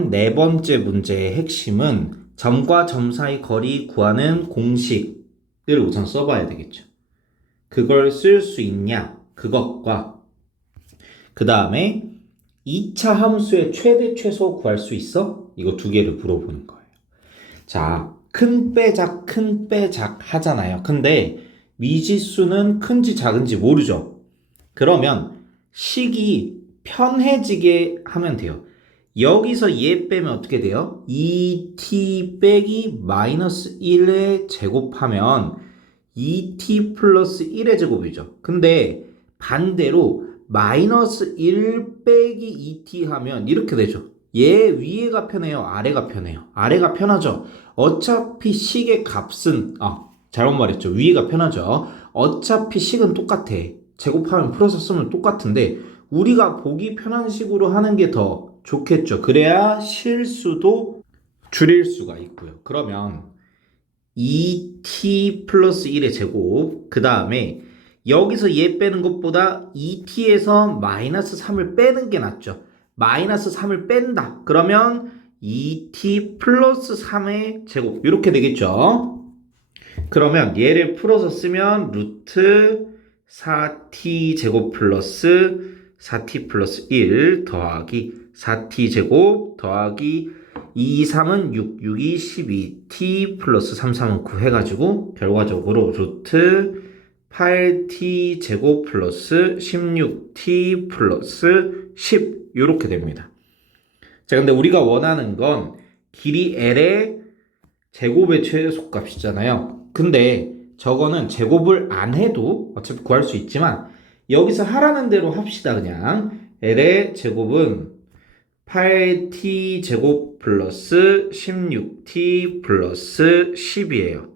이번 네 번째 문제의 핵심은 점과 점 사이 거리 구하는 공식을 우선 써봐야 되겠죠. 그걸 쓸 수 있냐? 그것과 그 다음에 2차 함수의 최대 최소 구할 수 있어? 이거 두 개를 물어보는 거예요. 자, 큰 빼작 하잖아요. 근데 미지수는 큰지 작은지 모르죠. 그러면 식이 편해지게 하면 돼요. 여기서 얘 빼면 어떻게 돼요? 2t 빼기 마이너스 1의 제곱하면 2t 플러스 1의 제곱이죠. 근데 반대로 마이너스 1 빼기 2t 하면 이렇게 되죠. 얘 위에가 편해요? 아래가 편해요? 아래가 편하죠. 어차피 식의 값은 잘못 말했죠. 위에가 편하죠. 어차피 식은 똑같아. 제곱하면 풀어서 쓰면 똑같은데 우리가 보기 편한 식으로 하는 게 더 좋겠죠. 그래야 실수도 줄일 수가 있고요. 그러면 2t 플러스 1의 제곱, 그 다음에 여기서 얘 빼는 것보다 2t에서 마이너스 3을 빼는 게 낫죠. 마이너스 3을 뺀다. 그러면 2t 플러스 3의 제곱 이렇게 되겠죠. 그러면 얘를 풀어서 쓰면 루트 4t 제곱 플러스 4t 플러스 1 더하기 4t 제곱 더하기 2, 3은 6, 6이 12t 플러스 3, 3은 9 해가지고 결과적으로 루트 8t 제곱 플러스 16t 플러스 10 이렇게 됩니다. 자, 근데 우리가 원하는 건 길이 L의 제곱의 최소값이잖아요. 근데 저거는 제곱을 안 해도 어차피 구할 수 있지만 여기서 하라는 대로 합시다. 그냥 L의 제곱은 8t 제곱 플러스 16t 플러스 10이에요.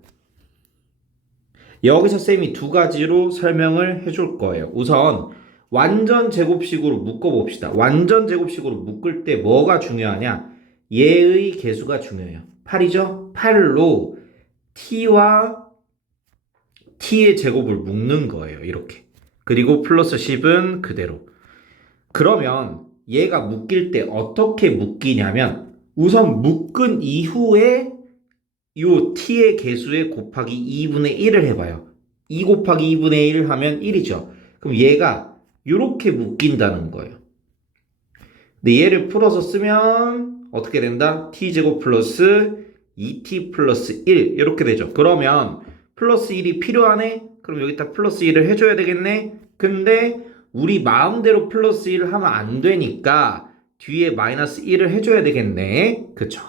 여기서 쌤이 두 가지로 설명을 해줄 거예요. 우선 완전 제곱식으로 묶어봅시다. 완전 제곱식으로 묶을 때 뭐가 중요하냐? 얘의 개수가 중요해요. 8이죠? 8로 t와 t의 제곱을 묶는 거예요. 이렇게. 그리고 플러스 10은 그대로. 그러면 얘가 묶일 때 어떻게 묶이냐면 우선 묶은 이후에 요 t의 개수에 곱하기 2분의 1을 해봐요. 2 곱하기 2분의 1 하면 1이죠. 그럼 얘가 이렇게 묶인다는 거예요. 근데 얘를 풀어서 쓰면 어떻게 된다? t제곱 플러스 2t 플러스 1 이렇게 되죠. 그러면 플러스 1이 필요하네? 그럼 여기다 플러스 1을 해줘야 되겠네? 근데 우리 마음대로 플러스 1을 하면 안 되니까 뒤에 마이너스 1을 해줘야 되겠네. 그쵸?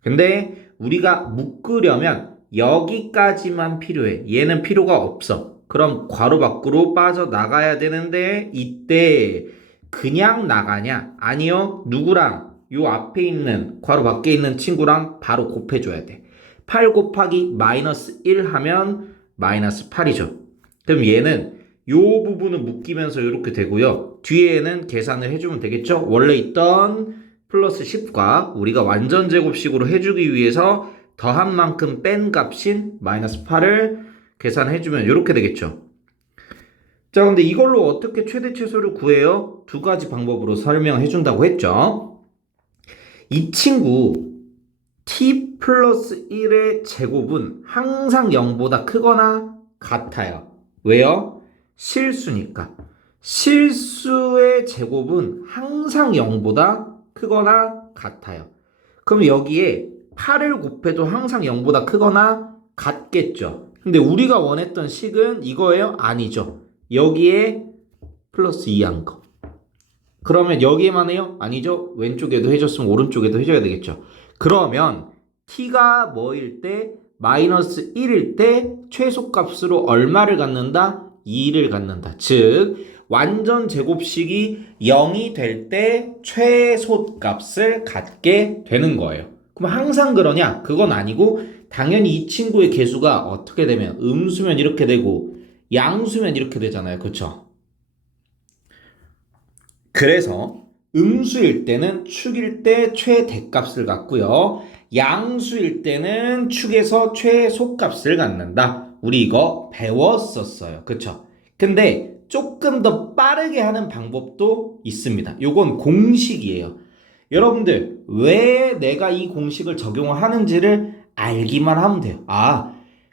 근데 우리가 묶으려면 여기까지만 필요해. 얘는 필요가 없어. 그럼 괄호 밖으로 빠져나가야 되는데 이때 그냥 나가냐? 아니요. 누구랑? 요 앞에 있는 괄호 밖에 있는 친구랑 바로 곱해줘야 돼. 8 곱하기 마이너스 1 하면 마이너스 8이죠. 그럼 얘는 요 부분은 묶이면서 이렇게 되고요. 뒤에는 계산을 해주면 되겠죠? 원래 있던 플러스 10과 우리가 완전 제곱식으로 해주기 위해서 더한 만큼 뺀 값인 마이너스 8을 계산해주면 이렇게 되겠죠. 자, 근데 이걸로 어떻게 최대 최소를 구해요? 두 가지 방법으로 설명해준다고 했죠. 이 친구 t 플러스 1의 제곱은 항상 0보다 크거나 같아요. 왜요? 실수니까. 실수의 제곱은 항상 0보다 크거나 같아요. 그럼 여기에 8을 곱해도 항상 0보다 크거나 같겠죠. 근데 우리가 원했던 식은 이거예요? 아니죠. 여기에 플러스 2한 거. 그러면 여기에만 해요? 아니죠. 왼쪽에도 해줬으면 오른쪽에도 해줘야 되겠죠. 그러면 t가 뭐일 때? 마이너스 1일 때 최소값으로 얼마를 갖는다? 2를 갖는다. 즉 완전 제곱식이 0이 될 때 최소값을 갖게 되는 거예요. 그럼 항상 그러냐? 그건 아니고 당연히 이 친구의 개수가 어떻게 되면 음수면 이렇게 되고 양수면 이렇게 되잖아요. 그렇죠? 그래서 음수일 때는 축일 때 최대값을 갖고요. 양수일 때는 축에서 최소값을 갖는다. 우리 이거 배웠었어요. 그쵸? 근데 조금 더 빠르게 하는 방법도 있습니다. 요건 공식이에요. 여러분들 왜 내가 이 공식을 적용을 하는지를 알기만 하면 돼요.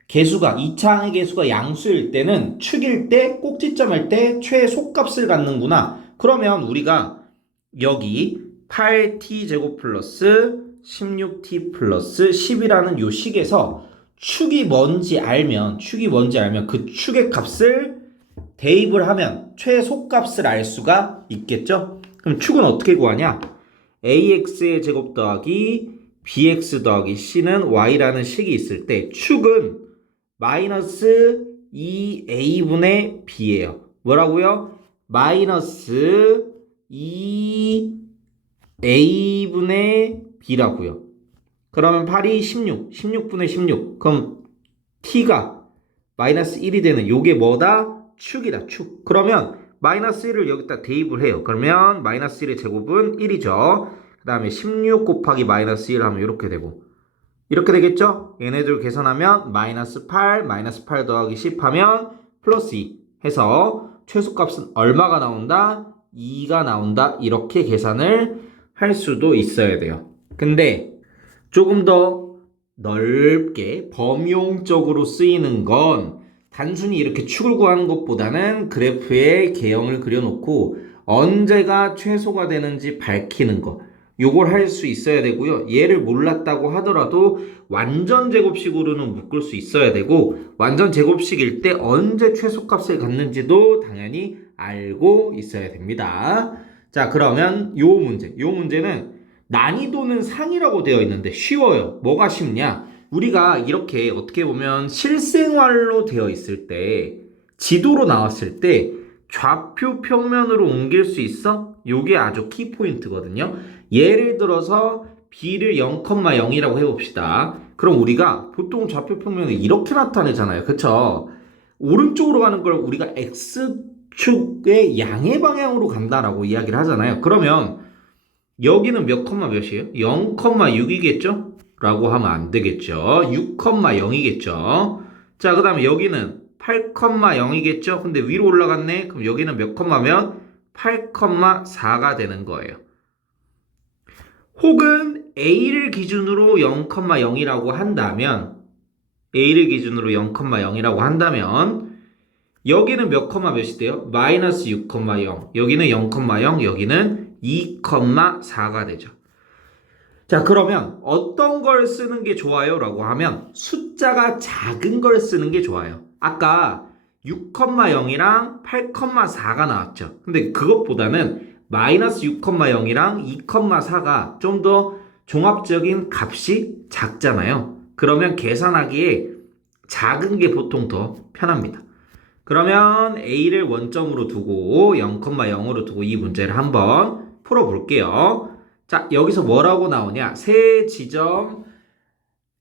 개수가 2차항의 개수가 양수일 때는 축일 때 꼭지점일 때 최소값을 갖는구나. 그러면 우리가 여기 8t제곱 플러스 16t 플러스 10이라는 요 식에서 축이 뭔지 알면 그 축의 값을 대입을 하면 최소값을 알 수가 있겠죠? 그럼 축은 어떻게 구하냐? ax의 제곱 더하기 bx 더하기 c는 y라는 식이 있을 때 축은 마이너스 2a분의 b예요. 뭐라고요? 마이너스 2a분의 b라고요. 그러면 8이 16분의 16. 그럼 t가 마이너스 1이 되는 요게 뭐다? 축이다, 축. 그러면 마이너스 1을 여기다 대입을 해요. 그러면 마이너스 1의 제곱은 1이죠. 그 다음에 16 곱하기 마이너스 1 하면 이렇게 되고 이렇게 되겠죠? 얘네들 계산하면 마이너스 8 더하기 10 하면 플러스 2 해서 최소값은 얼마가 나온다? 2가 나온다. 이렇게 계산을 할 수도 있어야 돼요. 근데 조금 더 넓게 범용적으로 쓰이는 건 단순히 이렇게 축을 구하는 것보다는 그래프에 개형을 그려놓고 언제가 최소가 되는지 밝히는 거, 요걸 할 수 있어야 되고요. 얘를 몰랐다고 하더라도 완전 제곱식으로는 묶을 수 있어야 되고 완전 제곱식일 때 언제 최소값을 갖는지도 당연히 알고 있어야 됩니다. 자, 그러면 요 문제는 난이도는 상이라고 되어 있는데 쉬워요. 뭐가 쉽냐? 우리가 이렇게 어떻게 보면 실생활로 되어 있을 때 지도로 나왔을 때 좌표 평면으로 옮길 수 있어? 요게 아주 키포인트거든요. 예를 들어서 b를 0,0이라고 해봅시다. 그럼 우리가 보통 좌표 평면을 이렇게 나타내잖아요. 그쵸? 오른쪽으로 가는 걸 우리가 x축의 양의 방향으로 간다라고 이야기를 하잖아요. 그러면 여기는 몇 컴마 몇이에요? 0,6이겠죠? 라고 하면 안 되겠죠. 6,0이겠죠. 자, 그 다음에 여기는 8,0이겠죠? 근데 위로 올라갔네? 그럼 여기는 몇 컴마면 8,4가 되는 거예요. 혹은 A를 기준으로 0,0이라고 한다면 여기는 몇 컴마 몇이 돼요? 마이너스 6,0 여기는 0,0 여기는 2,4가 되죠. 자, 그러면 어떤 걸 쓰는 게 좋아요? 라고 하면 숫자가 작은 걸 쓰는 게 좋아요. 아까 6,0이랑 8,4가 나왔죠. 근데 그것보다는 마이너스 6,0이랑 2,4가 좀 더 종합적인 값이 작잖아요. 그러면 계산하기에 작은 게 보통 더 편합니다. 그러면 A를 원점으로 두고 0,0으로 두고 이 문제를 한번 풀어볼게요. 자, 여기서 뭐라고 나오냐? 세 지점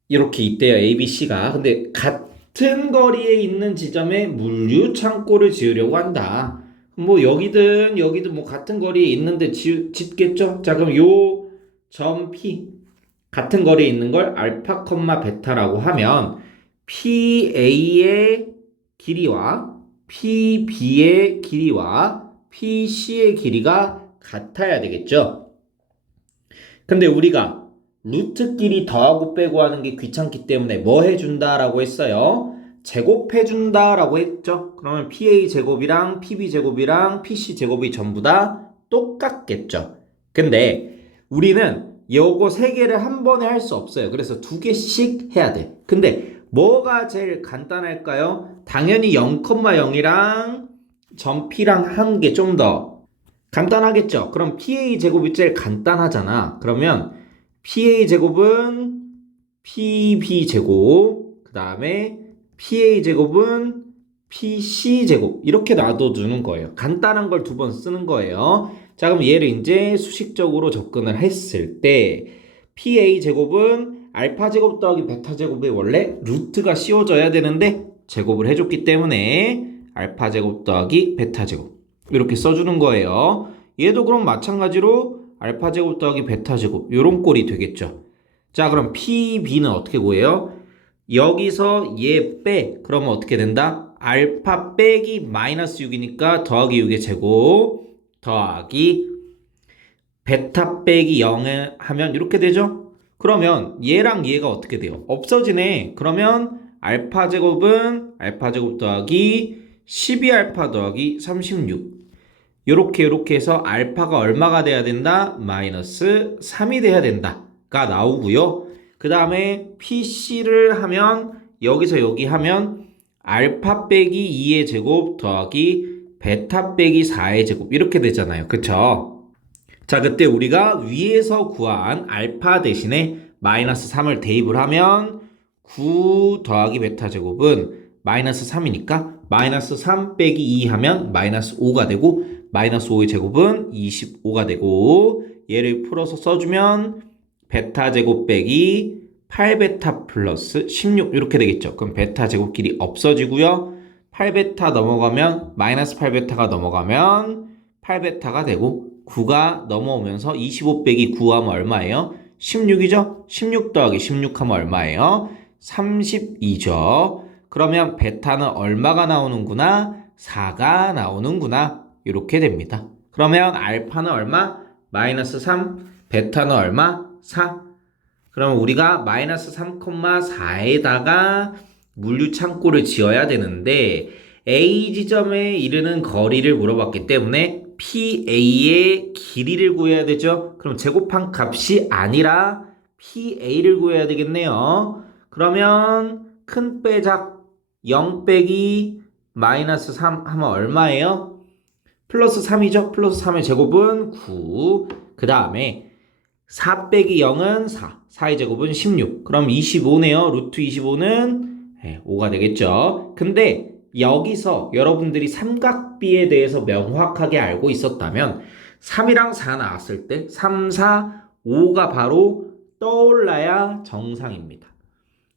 이렇게 있대요. A, B, C가. 근데 같은 거리에 있는 지점에 물류 창고를 지으려고 한다. 뭐 여기든 뭐 같은 거리에 있는데 짓겠죠? 자, 그럼 요 점 P 같은 거리에 있는 걸 알파, 베타라고 하면 PA의 길이와 PB의 길이와 PC의 길이가 같아야 되겠죠? 근데 우리가 루트끼리 더하고 빼고 하는 게 귀찮기 때문에 뭐 해준다라고 했어요? 제곱해준다라고 했죠? 그러면 PA 제곱이랑 PB 제곱이랑 PC 제곱이 전부 다 똑같겠죠? 근데 우리는 요거 세 개를 한 번에 할 수 없어요. 그래서 두 개씩 해야 돼. 근데 뭐가 제일 간단할까요? 당연히 0,0이랑 점 P랑 한 게 좀 더 간단하겠죠? 그럼 PA 제곱이 제일 간단하잖아. 그러면 PA 제곱은 PB 제곱, 그 다음에 PA 제곱은 PC 제곱 이렇게 놔둬두는 거예요. 간단한 걸 두 번 쓰는 거예요. 자, 그럼 얘를 이제 수식적으로 접근을 했을 때 PA 제곱은 알파 제곱 더하기 베타 제곱에 원래 루트가 씌워져야 되는데 제곱을 해줬기 때문에 알파 제곱 더하기 베타 제곱 이렇게 써주는 거예요. 얘도 그럼 마찬가지로 알파 제곱 더하기 베타 제곱 요런 꼴이 되겠죠. 자, 그럼 PB는 어떻게 구해요? 여기서 얘 빼 그러면 어떻게 된다? 알파 빼기 마이너스 6이니까 더하기 6의 제곱 더하기 베타 빼기 0을 하면 이렇게 되죠? 그러면 얘랑 얘가 어떻게 돼요? 없어지네. 그러면 알파 제곱은 알파 제곱 더하기 12알파 더하기 36. 요렇게 해서 알파가 얼마가 돼야 된다? 마이너스 3이 돼야 된다가 나오고요. 그 다음에 PC를 하면 여기서 여기 하면 알파 빼기 2의 제곱 더하기 베타 빼기 4의 제곱 이렇게 되잖아요. 그쵸? 자, 그때 우리가 위에서 구한 알파 대신에 마이너스 3을 대입을 하면 9 더하기 베타 제곱은 마이너스 3이니까 마이너스 3 빼기 2 하면 마이너스 5가 되고 마이너스 5의 제곱은 25가 되고 얘를 풀어서 써주면 베타 제곱 빼기 8베타 플러스 16 이렇게 되겠죠. 그럼 베타 제곱끼리 없어지고요. 8베타 넘어가면 마이너스 8베타가 넘어가면 8베타가 되고 9가 넘어오면서 25 빼기 9 하면 얼마예요? 16이죠? 16 더하기 16 하면 얼마예요? 32죠. 그러면 베타는 얼마가 나오는구나? 4가 나오는구나. 이렇게 됩니다. 그러면 알파는 얼마? 마이너스 3. 베타는 얼마? 4. 그러면 우리가 마이너스 3,4에다가 물류 창고를 지어야 되는데 A 지점에 이르는 거리를 물어봤기 때문에 PA의 길이를 구해야 되죠. 그럼 제곱한 값이 아니라 PA를 구해야 되겠네요. 그러면 큰 빼작 0 빼기 마이너스 3 하면 얼마예요? 플러스 3이죠. 플러스 3의 제곱은 9. 그 다음에 4 빼기 0은 4. 4의 제곱은 16. 그럼 25네요. 루트 25는 5가 되겠죠. 근데 여기서 여러분들이 삼각비에 대해서 명확하게 알고 있었다면 3이랑 4 나왔을 때 3, 4, 5가 바로 떠올라야 정상입니다.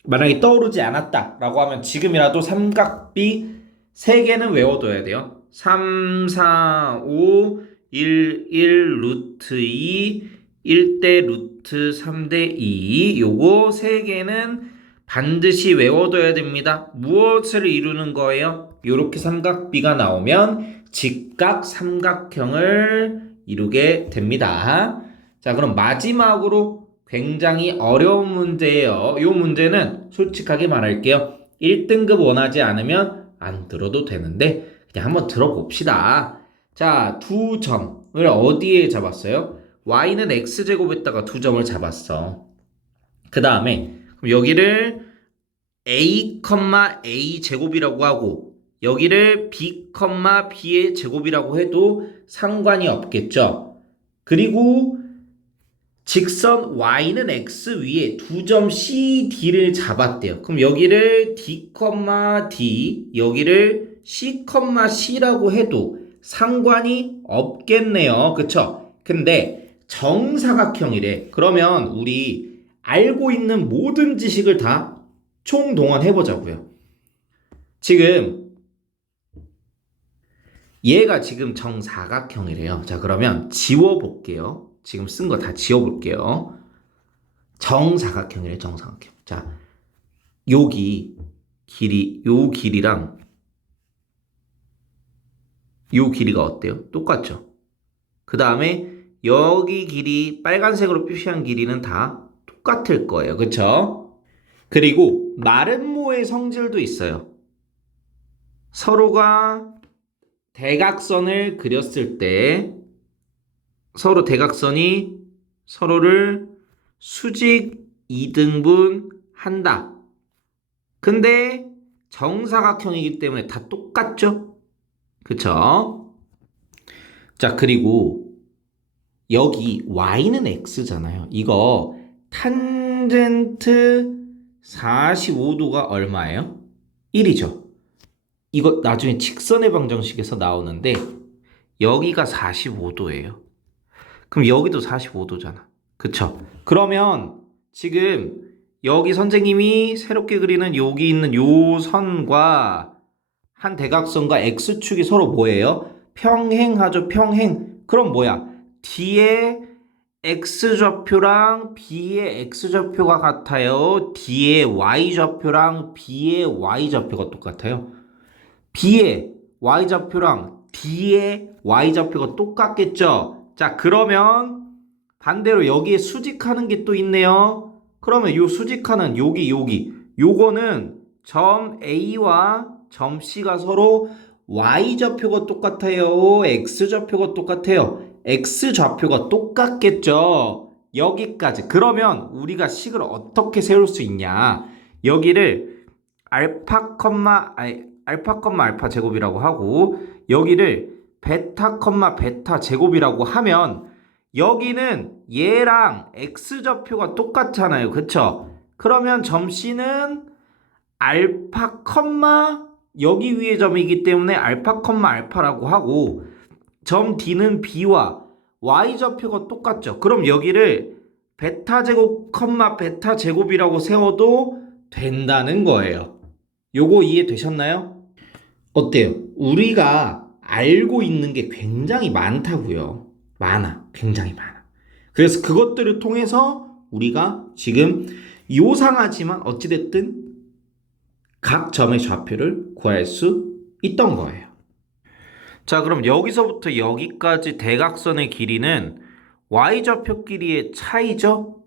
만약에 떠오르지 않았다라고 하면 지금이라도 삼각비 3개는 외워둬야 돼요. 3, 4, 5, 1, 1, 루트 2, 1대 루트 3대 2 요거 3개는 반드시 외워둬야 됩니다. 무엇을 이루는 거예요? 이렇게 삼각비가 나오면 직각 삼각형을 이루게 됩니다. 자, 그럼 마지막으로 굉장히 어려운 문제예요. 이 문제는 솔직하게 말할게요. 1등급 원하지 않으면 안 들어도 되는데 그냥 한번 들어봅시다. 자, 두 점을 어디에 잡았어요? y는 x제곱에다가 두 점을 잡았어. 그 다음에 여기를 a, a 제곱이라고 하고 여기를 b, b의 제곱이라고 해도 상관이 없겠죠. 그리고 직선 y는 x 위에 두 점 CD를 잡았대요. 그럼 여기를 D, D, 여기를 C, C라고 해도 상관이 없겠네요. 그쵸? 근데 정사각형이래. 그러면 우리 알고 있는 모든 지식을 다 총동원해보자고요. 지금 얘가 지금 정사각형이래요. 자, 그러면 지워볼게요. 지금 쓴 거 다 지워볼게요. 정사각형이래, 정사각형. 자, 여기 길이, 요 길이랑 요 길이가 어때요? 똑같죠? 그 다음에 여기 길이 빨간색으로 표시한 길이는 다 똑같을 거예요. 그쵸? 그리고 마름모의 성질도 있어요. 서로가 대각선을 그렸을 때 서로 대각선이 서로를 수직 2등분 한다. 근데 정사각형이기 때문에 다 똑같죠? 그쵸? 자, 그리고 여기 y는 x잖아요. 이거 탄젠트 45도가 얼마예요? 1이죠. 이거 나중에 직선의 방정식에서 나오는데 여기가 45도예요. 그럼 여기도 45도잖아. 그쵸? 그러면 지금 여기 선생님이 새롭게 그리는 여기 있는 요 선과 한 대각선과 x축이 서로 뭐예요? 평행하죠. 평행. 그럼 뭐야? D의 x좌표랑 B의 x좌표가 같아요. D의 y좌표랑 B의 y좌표가 똑같아요. B의 y좌표랑 D의 y좌표가 똑같겠죠? 자, 그러면 반대로 여기에 수직하는 게 또 있네요. 그러면 요 수직하는 여기 요거는 점 A와 점 C가 서로 Y좌표가 똑같아요, X좌표가 똑같아요? X좌표가 똑같겠죠. 여기까지. 그러면 우리가 식을 어떻게 세울 수 있냐? 여기를 알파, 알파 제곱이라고 하고 여기를 베타, 베타 제곱이라고 하면 여기는 얘랑 X좌표가 똑같잖아요. 그쵸? 그러면 점 C는 알파, 여기 위에 점이기 때문에 알파, 알파라고 하고 점 D는 B와 Y좌표가 똑같죠. 그럼 여기를 베타 제곱, 베타 제곱이라고 세워도 된다는 거예요. 요거 이해되셨나요? 어때요? 우리가 알고 있는 게 굉장히 많다고요. 굉장히 많아. 그래서 그것들을 통해서 우리가 지금 요상하지만 어찌됐든 각 점의 좌표를 구할 수 있던 거예요. 자, 그럼 여기서부터 여기까지 대각선의 길이는 y좌표 길이의 차이죠?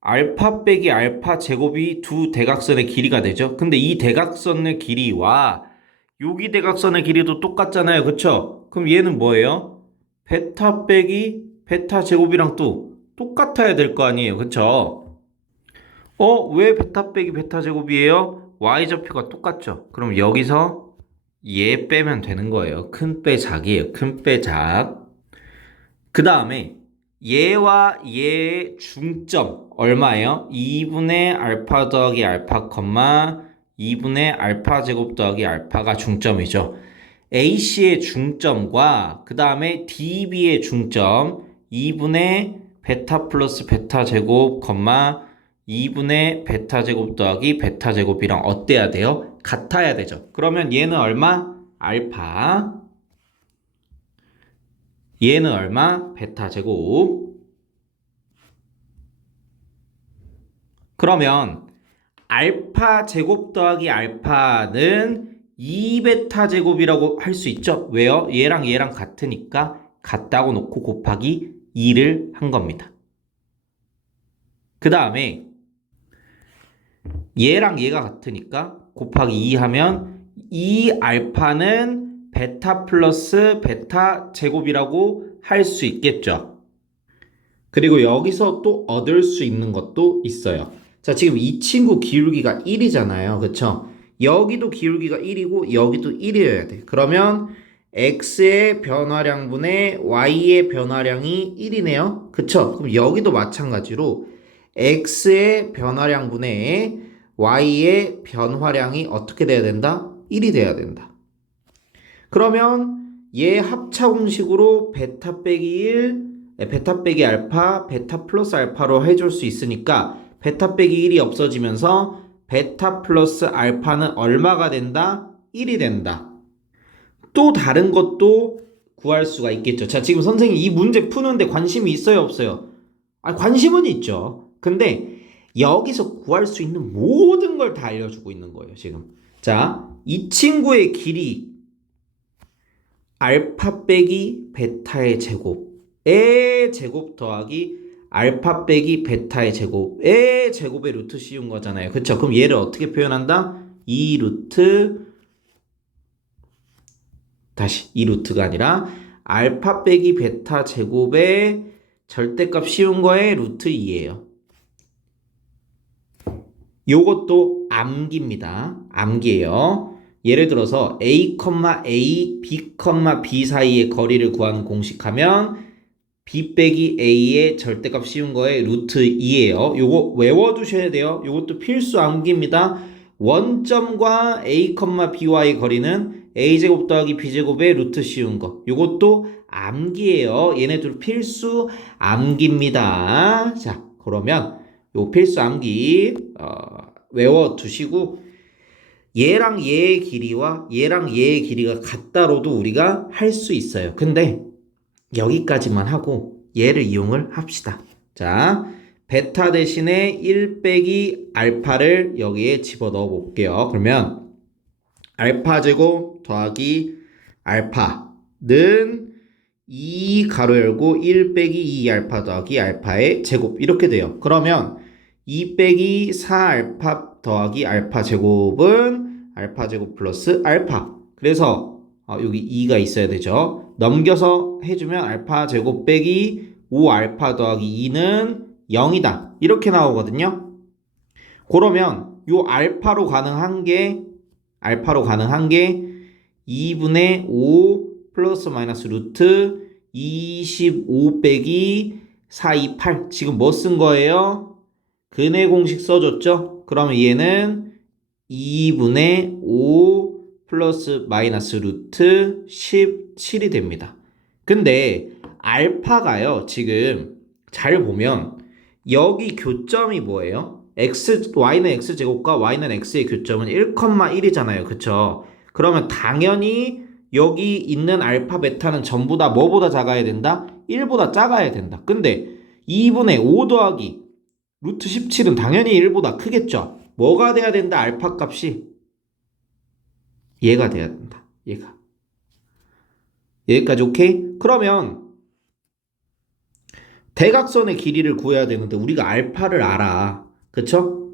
알파 빼기 알파 제곱이 두 대각선의 길이가 되죠. 근데 이 대각선의 길이와 여기 대각선의 길이도 똑같잖아요. 그쵸? 그럼 얘는 뭐예요? 베타 빼기 베타 제곱이랑 또 똑같아야 될 거 아니에요. 그쵸? 왜 베타 빼기 베타 제곱이에요? y좌표가 똑같죠. 그럼 여기서 얘 빼면 되는 거예요. 큰 빼작이에요. 큰 빼작. 그 다음에 얘와 얘의 중점 얼마예요? 2분의 알파 더하기 알파, 2분의 알파 제곱 더하기 알파가 중점이죠. AC의 중점과 그 다음에 DB의 중점 2분의 베타 플러스 베타 제곱, 2분의 베타 제곱 더하기 베타 제곱이랑 어때야 돼요? 같아야 되죠. 그러면 얘는 얼마? 알파. 얘는 얼마? 베타 제곱. 그러면 알파 제곱 더하기 알파는 2베타 제곱이라고 할 수 있죠? 왜요? 얘랑 얘랑 같으니까 같다고 놓고 곱하기 2를 한 겁니다. 그 다음에 얘랑 얘가 같으니까 곱하기 2 하면 이 알파는 베타 플러스 베타 제곱이라고 할 수 있겠죠. 그리고 여기서 또 얻을 수 있는 것도 있어요. 자, 지금 이 친구 기울기가 1이잖아요. 그쵸? 여기도 기울기가 1이고 여기도 1이어야 돼. 그러면 x의 변화량분의 y의 변화량이 1이네요. 그쵸? 그럼 여기도 마찬가지로 x의 변화량분의 y의 변화량이 어떻게 돼야 된다? 1이 돼야 된다. 그러면 얘 합차 공식으로 베타 빼기 1, 베타 빼기 알파, 베타 플러스 알파로 해줄 수 있으니까 베타 빼기 1이 없어지면서 베타 플러스 알파는 얼마가 된다? 1이 된다. 또 다른 것도 구할 수가 있겠죠. 자, 지금 선생님 이 문제 푸는데 관심이 있어요, 없어요? 관심은 있죠. 근데 여기서 구할 수 있는 모든 걸 다 알려주고 있는 거예요, 지금. 자, 이 친구의 길이 알파 빼기 베타의 제곱의 제곱 더하기 알파 빼기 베타의 제곱의 제곱의 루트 씌운 거잖아요. 그쵸? 그럼 얘를 어떻게 표현한다? 2루트가 아니라 알파 빼기 베타 제곱의 절대값 씌운 거에 루트 2예요. 요것도 암기입니다. 암기예요. 예를 들어서 A, B, 사이의 거리를 구하는 공식하면 B 빼기 A의 절대값 씌운 거에 루트 2예요. 요거 외워두셔야 돼요. 요것도 필수 암기입니다. 원점과 A, B와의 거리는 A제곱 더하기 B제곱의 루트 씌운 거. 요것도 암기예요. 얘네들 필수 암기입니다. 자, 그러면 요 필수 암기 외워두시고 얘랑 얘의 길이와 얘랑 얘의 길이가 같다로도 우리가 할 수 있어요. 근데 여기까지만 하고 얘를 이용을 합시다. 자, 베타 대신에 1 빼기 알파를 여기에 집어넣어 볼게요. 그러면 알파 제곱 더하기 알파는 2 가로 열고 1 빼기 2 알파 더하기 알파의 제곱 이렇게 돼요. 그러면 2 빼기 4 알파 더하기 알파 제곱은 알파 제곱 플러스 알파. 그래서 여기 2가 있어야 되죠. 넘겨서 해주면 알파 제곱 빼기 5 알파 더하기 2는 0이다. 이렇게 나오거든요. 그러면 요 알파로 가능한 게 2분의 5 플러스 마이너스 루트 25 빼기 4, 2, 8. 지금 뭐 쓴 거예요? 근해 공식 써줬죠? 그러면 얘는 2분의 5 플러스 마이너스 루트 17이 됩니다. 근데 알파가요, 지금 잘 보면 여기 교점이 뭐예요? y는 x제곱과 y는 x의 교점은 1,1이잖아요. 그쵸? 그러면 당연히 여기 있는 알파, 베타는 전부 다 뭐보다 작아야 된다? 1보다 작아야 된다. 근데 2분의 5 더하기 루트 17은 당연히 1보다 크겠죠? 뭐가 돼야 된다? 알파 값이 얘가 돼야 된다. 얘가. 여기까지 오케이? 그러면 대각선의 길이를 구해야 되는데 우리가 알파를 알아. 그쵸?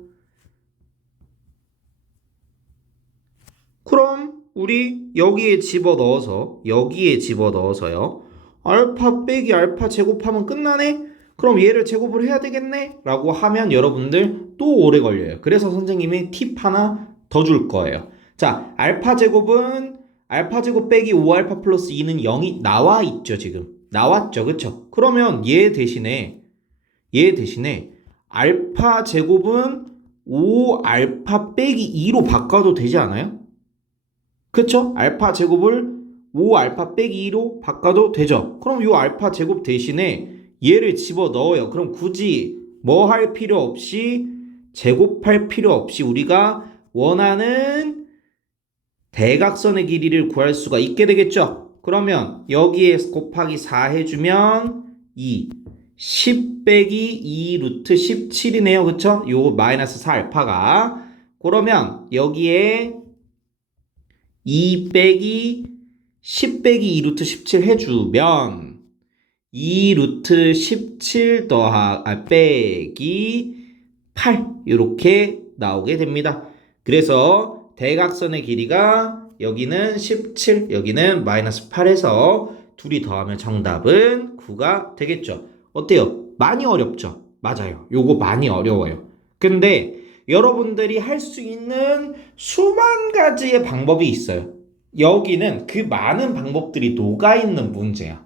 그럼 우리 여기에 집어넣어서요. 알파 빼기 알파 제곱하면 끝나네? 그럼 얘를 제곱을 해야 되겠네? 라고 하면 여러분들 또 오래 걸려요. 그래서 선생님이 팁 하나 더 줄 거예요. 자, 알파 제곱은 알파 제곱 빼기 5알파 플러스 2는 0이 나와 있죠, 지금. 나왔죠, 그쵸? 그러면 얘 대신에 알파 제곱은 5알파 빼기 2로 바꿔도 되지 않아요? 그쵸? 알파 제곱을 5알파 빼기 2로 바꿔도 되죠. 그럼 이 알파 제곱 대신에 얘를 집어넣어요. 그럼 굳이 뭐 할 필요 없이 제곱할 필요 없이 우리가 원하는 대각선의 길이를 구할 수가 있게 되겠죠. 그러면 여기에 곱하기 4 해주면 10 빼기 2 루트 17이네요. 그쵸? 요 마이너스 4 알파가. 그러면 여기에 2 빼기 10 빼기 2 루트 17 해주면 2 루트 17 빼기 8 이렇게 나오게 됩니다. 그래서 대각선의 길이가 여기는 17, 여기는 마이너스 8에서 둘이 더하면 정답은 9가 되겠죠. 어때요? 많이 어렵죠? 맞아요. 요거 많이 어려워요. 근데 여러분들이 할 수 있는 수만 가지의 방법이 있어요. 여기는 그 많은 방법들이 녹아있는 문제야.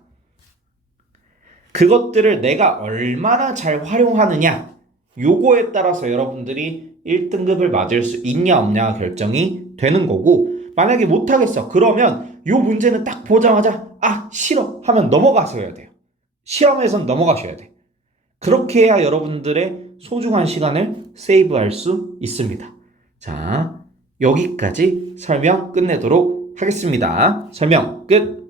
그것들을 내가 얼마나 잘 활용하느냐, 요거에 따라서 여러분들이 1등급을 맞을 수 있냐 없냐가 결정이 되는 거고, 만약에 못하겠어. 그러면 요 문제는 딱 보자마자 싫어 하면 넘어가셔야 돼요. 시험에선 넘어가셔야 돼. 그렇게 해야 여러분들의 소중한 시간을 세이브할 수 있습니다. 자, 여기까지 설명 끝내도록 하겠습니다. 설명 끝!